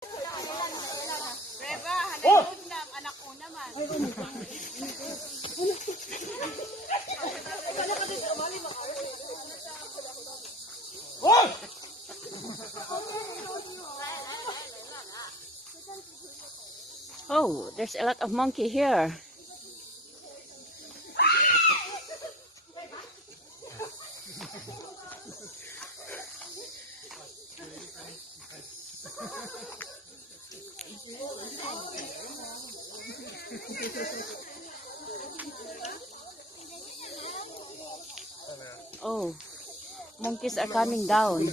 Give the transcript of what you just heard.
Reba, hanapin na anak ko naman. Oh, there's a lot of monkey here. Oh, monkeys are coming down.